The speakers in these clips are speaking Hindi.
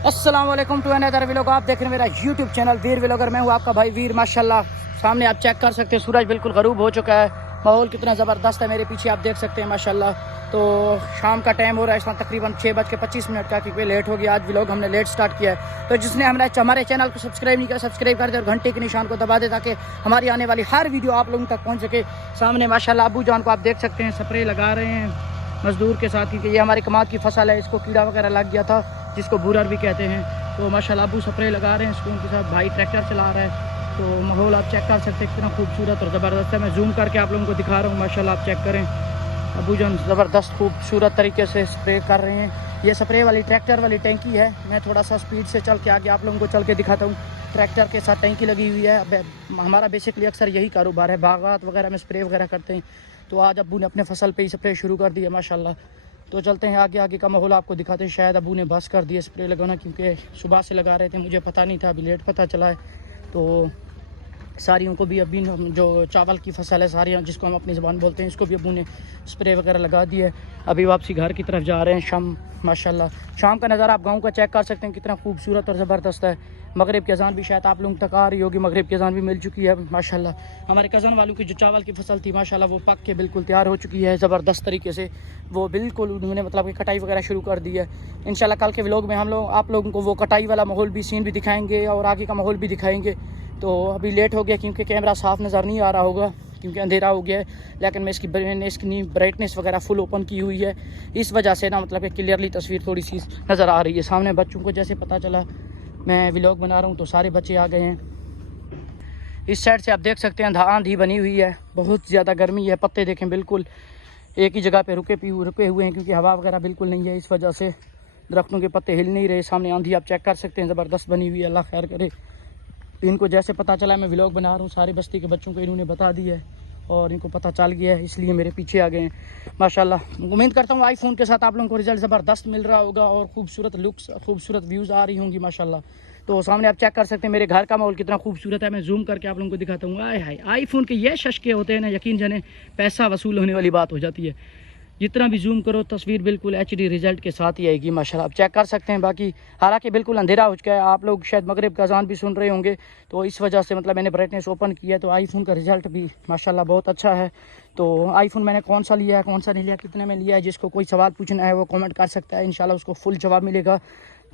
अस्सलाम वालेकुम टू अनदर व्लॉग। आप देख रहे हैं मेरा यूट्यूब चैनल वीर व्लॉगर। मैं हूँ आपका भाई वीर। माशाल्लाह सामने आप चेक कर सकते हैं, सूरज बिल्कुल गरूब हो चुका है। माहौल कितना ज़बरदस्त है मेरे पीछे आप देख सकते हैं माशाल्लाह। तो शाम का टाइम हो रहा है, इस वक्त तकरीबन 6:25 का, क्योंकि लेट हो गया। आज व्लॉग हमने लेट स्टार्ट किया है। तो जिसने हमारे चैनल को सब्सक्राइब नहीं किया, सब्सक्राइब कर दे और घंटे के निशान को दबा दे, ताकि हमारी आने वाली हर वीडियो आप लोगों तक पहुँच सके। सामने माशाल्लाह अबू जान को आप देख सकते हैं, स्प्रे लगा रहे हैं मज़दूर के साथ, क्योंकि ये हमारी कमाद की फसल है। इसको कीड़ा वगैरह लग गया था, जिसको बूरर भी कहते हैं। तो माशाल्लाह अबू स्प्रे लगा रहे हैं इसको, उनके साथ भाई ट्रैक्टर चला रहा है। तो माहौल आप चेक कर सकते हैं, कितना खूबसूरत और ज़बरदस्त है। मैं जूम करके आप लोगों को दिखा रहा हूँ। माशाल्लाह आप चेक करें, अबू जान ज़बरदस्त खूबसूरत तरीके से स्प्रे कर रहे हैं। ये स्प्रे वाली ट्रैक्टर वाली टैंकी है। मैं थोड़ा सा स्पीड से चल के आगे आप लोगों को चल के दिखाता हूँ। ट्रैक्टर के साथ टैंकी लगी हुई है। अब हमारा बेसिकली अक्सर यही कारोबार है, बागात वगैरह में स्प्रे वगैरह करते हैं। तो आज अबू ने अपने फसल पे ही स्प्रे शुरू कर दिया माशाल्लाह। तो चलते हैं आगे का माहौल आपको दिखाते हैं। शायद अबू ने बस कर दिया स्प्रे लगाना, क्योंकि सुबह से लगा रहे थे, मुझे पता नहीं था, अभी लेट पता चला है। तो सारियों को भी अभी जो चावल की फसल है, सारियाँ जिसको हम अपनी ज़बान बोलते हैं, इसको भी अबू ने स्प्रे वगैरह लगा दिया है। अभी वापसी घर की तरफ जा रहे हैं। शाम माशाल्लाह शाम का नज़ारा आप गांव का चेक कर सकते हैं, कितना खूबसूरत और ज़बरदस्त है। मगरिब की अज़ान भी शायद आप लोगों तक आ रही होगी। मगरिब की अज़ान भी मिल चुकी है माशाल्लाह। हमारे कज़न वालों की जो चावल की फसल थी माशाल्लाह, वो पक के बिल्कुल तैयार हो चुकी है ज़बरदस्त तरीके से। वो बिल्कुल उन्होंने मतलब कि कटाई वगैरह शुरू कर दी है। इंशाल्लाह कल के व्लॉग में हम लोग आप लोगों को वो कटाई वाला माहौल भी, सीन भी दिखाएंगे और आगे का माहौल भी दिखाएंगे। तो अभी लेट हो गया, क्योंकि कैमरा साफ़ नज़र नहीं आ रहा होगा, क्योंकि अंधेरा हो गया है। लेकिन मैंने इसकी ब्राइटनेस वगैरह फुल ओपन की हुई है, इस वजह से ना मतलब कि क्लियरली तस्वीर थोड़ी सी नज़र आ रही है। सामने बच्चों को जैसे पता चला मैं व्लॉग बना रहा हूँ, तो सारे बच्चे आ गए हैं। इस साइड से आप देख सकते हैं आंधी बनी हुई है, बहुत ज़्यादा गर्मी है। पत्ते देखें बिल्कुल एक ही जगह पे रुके हुए हैं, क्योंकि हवा वगैरह बिल्कुल नहीं है, इस वजह से दरख्तों के पत्ते हिल नहीं रहे। सामने आंधी आप चेक कर सकते हैं, ज़बरदस्त बनी हुई है। अल्लाह खैर करे। इनको जैसे पता चला मैं व्लॉग बना रहा हूँ, सारी बस्ती के बच्चों को इन्होंने बता दिया है और इनको पता चल गया है, इसलिए मेरे पीछे आ गए हैं माशाल्लाह। उम्मीद करता हूँ आईफोन के साथ आप लोगों को रिजल्ट ज़बरदस्त मिल रहा होगा और खूबसूरत लुक्स, खूबसूरत व्यूज़ आ रही होंगी माशाल्लाह। तो सामने आप चेक कर सकते हैं मेरे घर का माहौल कितना खूबसूरत है। मैं जूम करके आप लोगों को दिखाता हूँ। आए हाय, आईफोन के ये शशके होते हैं ना, यकीन जाने पैसा वसूल होने वाली बात हो जाती है। जितना भी जूम करो तस्वीर बिल्कुल HD रिजल्ट के साथ ही आएगी माशाल्लाह। आप चेक कर सकते हैं। बाकी हालांकि बिल्कुल अंधेरा हो चुका है, आप लोग शायद मगरिब का अज़ान भी सुन रहे होंगे, तो इस वजह से मतलब मैंने ब्राइटनेस ओपन किया है। तो आईफोन का रिजल्ट भी माशाल्लाह बहुत अच्छा है। तो आईफोन मैंने कौन सा लिया है, कौन सा नहीं लिया, कितने में लिया है, जिसको कोई सवाल पूछना है वो कमेंट कर सकता है, इंशाल्लाह उसको फुल जवाब मिलेगा।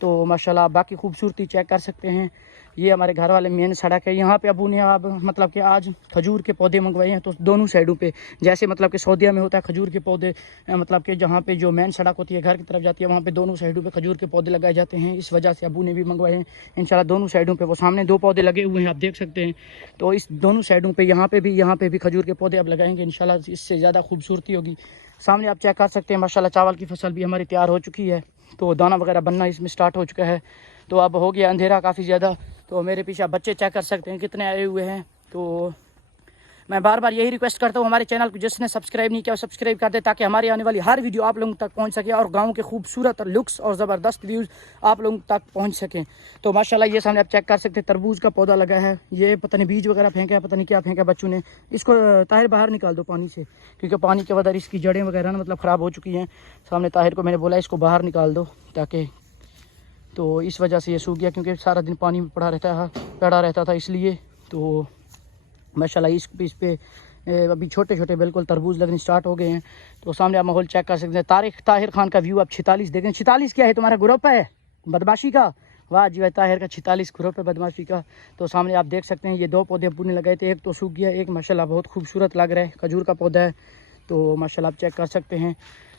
तो माशाल्लाह बाकी खूबसूरती चेक कर सकते हैं। ये हमारे घर वाले मेन सड़क है। यहाँ पे अबू ने अब मतलब कि आज खजूर के पौधे मंगवाए हैं, तो दोनों साइडों पे जैसे मतलब कि सऊदीया में होता है खजूर के पौधे, मतलब कि जहाँ पे जो मेन सड़क होती है घर की तरफ जाती है, वहाँ पे दोनों साइडों पे खजूर के पौधे लगाए जाते हैं। इस वजह से अबू ने भी मंगवाए हैं इंशाल्लाह दोनों साइडों पे। वो सामने 2 पौधे लगे हुए हैं आप देख सकते हैं। तो इस दोनों साइडों पे यहाँ पे भी खजूर के पौधे अब लगाएंगे इंशाल्लाह, इससे ज़्यादा खूबसूरती होगी। सामने आप चेक कर सकते हैं माशाल्लाह चावल की फसल भी हमारी तैयार हो चुकी है। तो दाना वगैरह बनना इसमें स्टार्ट हो चुका है। तो अब हो गया अंधेरा काफ़ी ज़्यादा। तो मेरे पीछे आप बच्चे चेक कर सकते हैं कितने आए हुए हैं। तो मैं बार बार यही रिक्वेस्ट करता हूँ, हमारे चैनल को जिसने सब्सक्राइब नहीं किया वो सब्सक्राइब कर दे, ताकि हमारी आने वाली हर वीडियो आप लोगों तक पहुँच सके और गाँव के खूबसूरत लुक्स और ज़बरदस्त व्यूज़ आप लोगों तक पहुँच सकें। तो माशाल्लाह ये सामने आप चेक कर सकते हैं तरबूज का पौधा लगा है। ये पता नहीं बीज वगैरह फेंका है, पता नहीं क्या फेंका बच्चों ने। इसको ताहिर बाहर निकाल दो पानी से, क्योंकि पानी के वजह इसकी जड़ें वगैरह ना मतलब ख़राब हो चुकी हैं। सामने ताहिर को मैंने बोला इसको बाहर निकाल दो, ताकि तो इस वजह से ये सूख गया, क्योंकि सारा दिन पानी में पड़ा रहता था इसलिए। तो माशाल्लाह इस पे अभी छोटे छोटे बिल्कुल तरबूज लगने स्टार्ट हो गए हैं। तो सामने आप माहौल चेक कर सकते हैं। ताहिर खान का व्यू आप 46 देखें। 46 क्या है, तुम्हारा ग्रुप है बदमाशी का? वाह जी वाह, ताहिर का 46 ग्रुप है बदमाशी का। तो सामने आप देख सकते हैं ये 2 पौधे अब्बू ने लगाए थे, एक तो सूख गया, एक माशाल्लाह बहुत खूबसूरत लग रहा है, खजूर का पौधा है। तो माशाल्लाह आप चेक कर सकते हैं।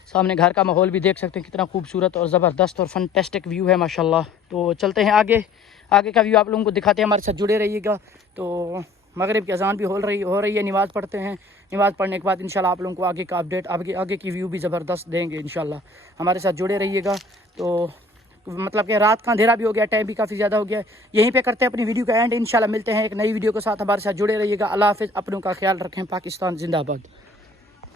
सामने घर का माहौल भी देख सकते हैं, कितना खूबसूरत और ज़बरदस्त और फंटेस्टिक व्यू है माशाल्लाह। तो चलते हैं आगे का व्यू आप लोगों को दिखाते हैं, हमारे साथ जुड़े रहिएगा। तो मगरिब की अज़ान भी हो रही है, नमाज़ पढ़ते हैं। नमाज़ पढ़ने के बाद इंशाल्लाह आप लोगों को आगे का अपडेट, आगे की व्यू भी ज़बरदस्त देंगे इंशाल्लाह। हमारे साथ जुड़े रहिएगा। तो मतलब कि रात का अंधेरा भी हो गया, टाइम भी काफ़ी ज़्यादा हो गया। यहीं पे करते हैं अपनी वीडियो का एंड। इंशाल्लाह मिलते हैं एक नई वीडियो के साथ, हमारे साथ जुड़े रहिएगा। अल्लाह हाफ़िज़, अपनों का ख्याल रखें। पाकिस्तान जिंदाबाद।